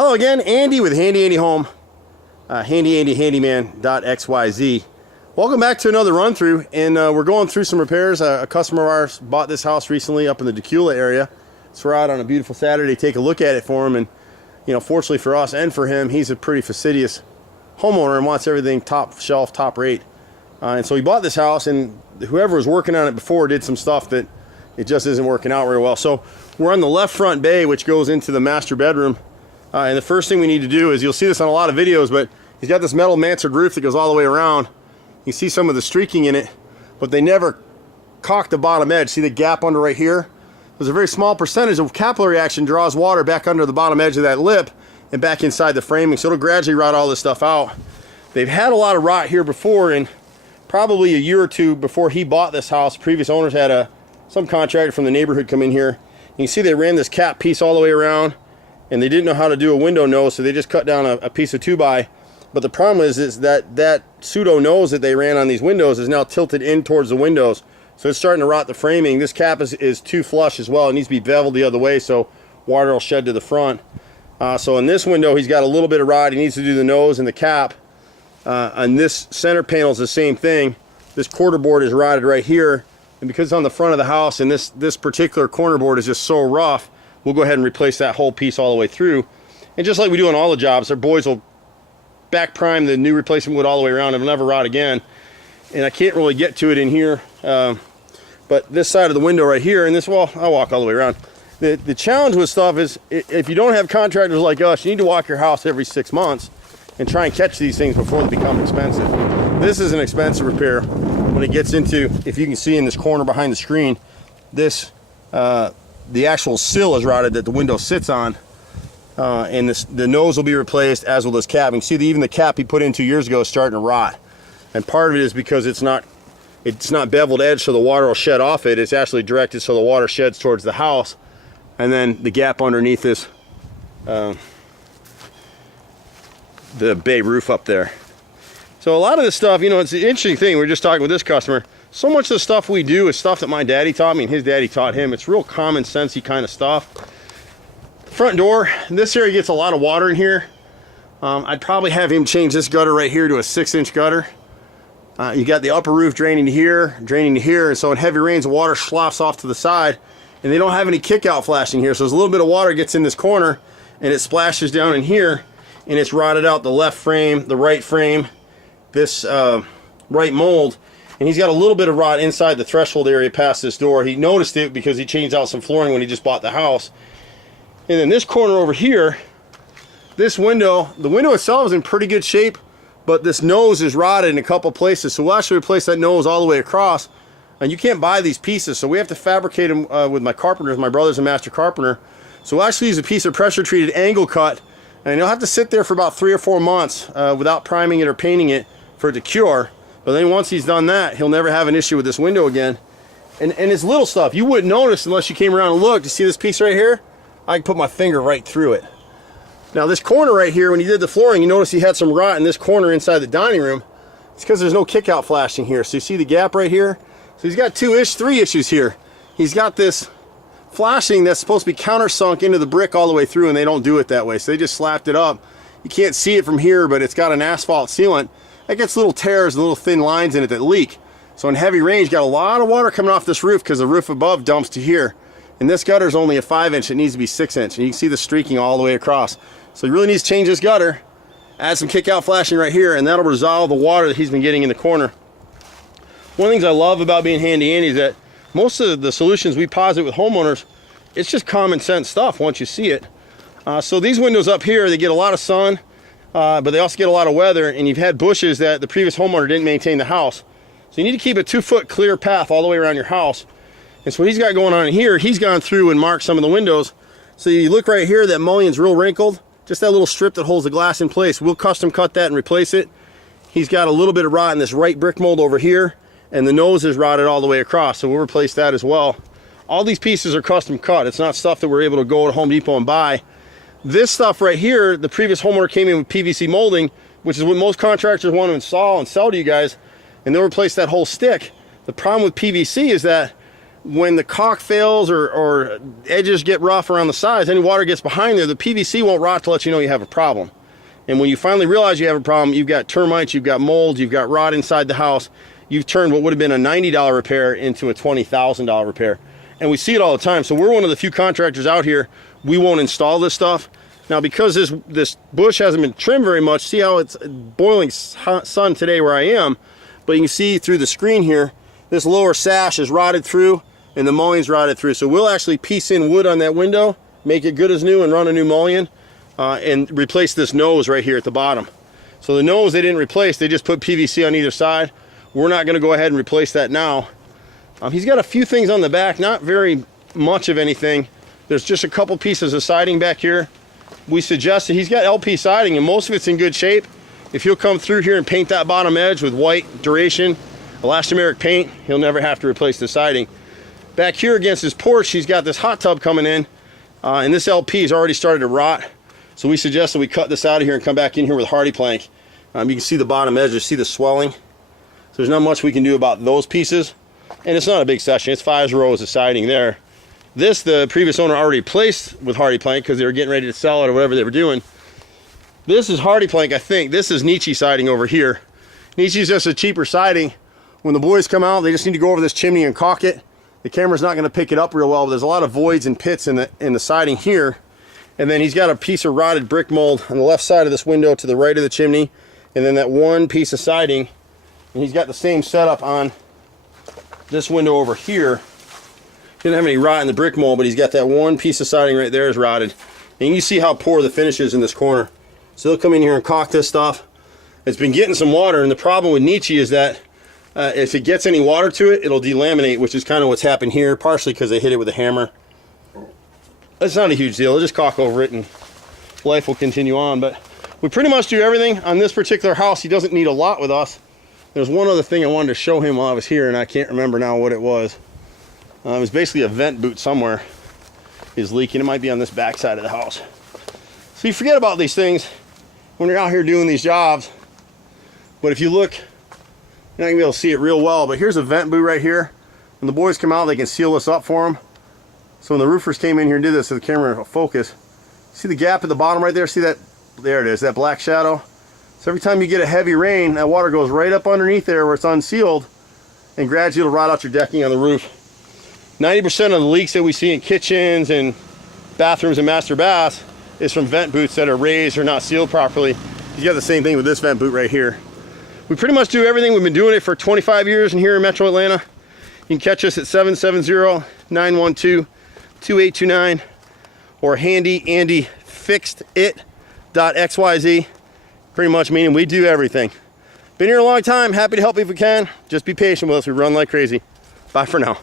Hello again, Andy with Handy Andy Home, HandyANDYHandyman.xyz. Welcome back to another run through, and we're going through some repairs. A customer of ours bought this house recently up in the Dacula area, so we're out on a beautiful Saturday to take a look at it for him. And you know, fortunately for us and for him, he's a pretty fastidious homeowner and wants everything top shelf, top rate. And so he bought this house, and whoever was working on it before did some stuff that it just isn't working out very well. So we're on the left front bay, which goes into the master bedroom. And the first thing we need to do is, you'll see this on a lot of videos, but he's got this metal mansard roof that goes all the way around. You see some of the streaking in it, but they never caulk the bottom edge. See the gap under right here? There's a very small percentage of capillary action draws water back under the bottom edge of that lip and back inside the framing, so it'll gradually rot all this stuff out. They've had a lot of rot here before, and probably a year or two before he bought this house, previous owners had some contractor from the neighborhood come in here. You can see they ran this cap piece all the way around, and they didn't know how to do a window nose, so they just cut down a piece of 2x. But the problem is that pseudo nose that they ran on these windows is now tilted in towards the windows, so it's starting to rot the framing. This cap is too flush as well. It needs to be beveled the other way so water will shed to the front. So in this window, he's got a little bit of rot. He needs to do the nose and the cap. On this center panel is the same thing. This quarter board is rotted right here, and because it's on the front of the house and this particular corner board is just so rough, we'll go ahead and replace that whole piece all the way through. And just like we do on all the jobs, our boys will back prime the new replacement wood all the way around. It'll never rot again. And I can't really get to it in here, but this side of the window right here, and this wall, I'll walk all the way around. The challenge with stuff is, if you don't have contractors like us, you need to walk your house every 6 months and try and catch these things before they become expensive. This is an expensive repair. When it gets into, if you can see in this corner behind the screen, this the actual sill is rotted that the window sits on, and the nose will be replaced, as will this cap. You can see even the cap he put in 2 years ago is starting to rot, and part of it is because it's not beveled edge, so the water will shed off it. It's actually directed so the water sheds towards the house, and then the gap underneath this the bay roof up there. So a lot of this stuff, you know, it's an interesting thing. We were just talking with this customer. So much of the stuff we do is stuff that my daddy taught me and his daddy taught him. It's real common sensey kind of stuff. Front door, this area gets a lot of water in here. I'd probably have him change this gutter right here to a 6-inch gutter. You got the upper roof draining to here, and so in heavy rains, the water sloughs off to the side, and they don't have any kick out flashing here. So there's a little bit of water gets in this corner, and it splashes down in here, and it's rotted out the left frame, the right frame, this right mold. And he's got a little bit of rot inside the threshold area past this door. He noticed it because he changed out some flooring when he just bought the house. And then this corner over here, this window, the window itself is in pretty good shape, but this nose is rotted in a couple places. So we'll actually replace that nose all the way across. And you can't buy these pieces, so we have to fabricate them with my carpenters. My brother's a master carpenter. So we'll actually use a piece of pressure treated angle cut, and you'll have to sit there for about 3 or 4 months without priming it or painting it for it to cure. But then once he's done that, he'll never have an issue with this window again. And it's little stuff. You wouldn't notice unless you came around and looked. You see this piece right here? I can put my finger right through it. Now this corner right here, when he did the flooring, you notice he had some rot in this corner inside the dining room. It's because there's no kick out flashing here. So you see the gap right here? So he's got 3 issues here. He's got this flashing that's supposed to be countersunk into the brick all the way through, and they don't do it that way. So they just slapped it up. You can't see it from here, but it's got an asphalt sealant. That gets little tears and little thin lines in it that leak. So in heavy rain, you got a lot of water coming off this roof because the roof above dumps to here. And this gutter is only a 5-inch. It needs to be 6-inch. And you can see the streaking all the way across. So he really needs to change this gutter, add some kick out flashing right here, and that'll resolve the water that he's been getting in the corner. One of the things I love about being Handy Andy is that most of the solutions we posit with homeowners, it's just common sense stuff once you see it. So these windows up here, they get a lot of sun, but they also get a lot of weather, and you've had bushes that the previous homeowner didn't maintain the house. So you need to keep a 2-foot clear path all the way around your house. And so what he's got going on in here, he's gone through and marked some of the windows. So you look right here, that mullion's real wrinkled, just that little strip that holds the glass in place. We'll custom cut that and replace it. He's got a little bit of rot in this right brick mold over here, and the nose is rotted all the way across, so we'll replace that as well. All these pieces are custom cut. It's not stuff that we're able to go to Home Depot and buy. This stuff right here, the previous homeowner came in with PVC molding, which is what most contractors want to install and sell to you guys, and they'll replace that whole stick. The problem with PVC is that when the caulk fails or edges get rough around the sides, any water gets behind there, the PVC won't rot to let you know you have a problem. And when you finally realize you have a problem, you've got termites, you've got mold, you've got rot inside the house, you've turned what would have been a $90 repair into a $20,000 repair. And we see it all the time. So we're one of the few contractors out here, we won't install this stuff. Now, because this bush hasn't been trimmed very much, see how it's boiling sun today where I am, but you can see through the screen here, this lower sash is rotted through and the mullion's rotted through. So we'll actually piece in wood on that window, make it good as new, and run a new mullion and replace this nose right here at the bottom. So the nose they didn't replace, they just put PVC on either side. We're not gonna go ahead and replace that now. He's got a few things on the back, not very much of anything. There's just a couple pieces of siding back here. We suggested, he's got LP siding and most of it's in good shape. If he'll come through here and paint that bottom edge with white duration elastomeric paint, he'll never have to replace the siding. Back here against his porch, he's got this hot tub coming in, and this LP has already started to rot. So we suggested we cut this out of here and come back in here with hardy plank. You can see the bottom edge, you see the swelling. So there's not much we can do about those pieces. And it's not a big section, it's 5 rows of siding there. This, the previous owner already replaced with hardy plank because they were getting ready to sell it or whatever they were doing. This is hardy plank, I think. This is Nietzsche siding over here. Nietzsche's just a cheaper siding. When the boys come out, they just need to go over this chimney and caulk it. The camera's not going to pick it up real well, but there's a lot of voids and pits in the siding here. And then he's got a piece of rotted brick mold on the left side of this window to the right of the chimney. And then that one piece of siding. And he's got the same setup on this window over here. Didn't have any rot in the brick mold, but he's got that one piece of siding right there is rotted. And you can see how poor the finish is in this corner. So they'll come in here and caulk this stuff. It's been getting some water, and the problem with Nietzsche is that if it gets any water to it, it'll delaminate, which is kind of what's happened here, partially because they hit it with a hammer. It's not a huge deal. They'll just caulk over it and life will continue on. But we pretty much do everything on this particular house. He doesn't need a lot with us. There's one other thing I wanted to show him while I was here, and I can't remember now what it was. It was basically a vent boot somewhere is leaking. It might be on this back side of the house. So you forget about these things when you're out here doing these jobs. But if you look, you're not gonna be able to see it real well, but here's a vent boot right here. When the boys come out, they can seal this up for them. So when the roofers came in here and did this, so the camera will focus, see the gap at the bottom right there? See that? There it is, that black shadow. So every time you get a heavy rain, that water goes right up underneath there where it's unsealed and gradually it'll rot out your decking on the roof. 90% of the leaks that we see in kitchens and bathrooms and master baths is from vent boots that are raised or not sealed properly. You got the same thing with this vent boot right here. We pretty much do everything. We've been doing it for 25 years in here in Metro Atlanta. You can catch us at 770-912-2829 or HandyANDYFixedIt.xyz. Pretty much meaning we do everything. Been here a long time. Happy to help you if we can. Just be patient with us. We run like crazy. Bye for now.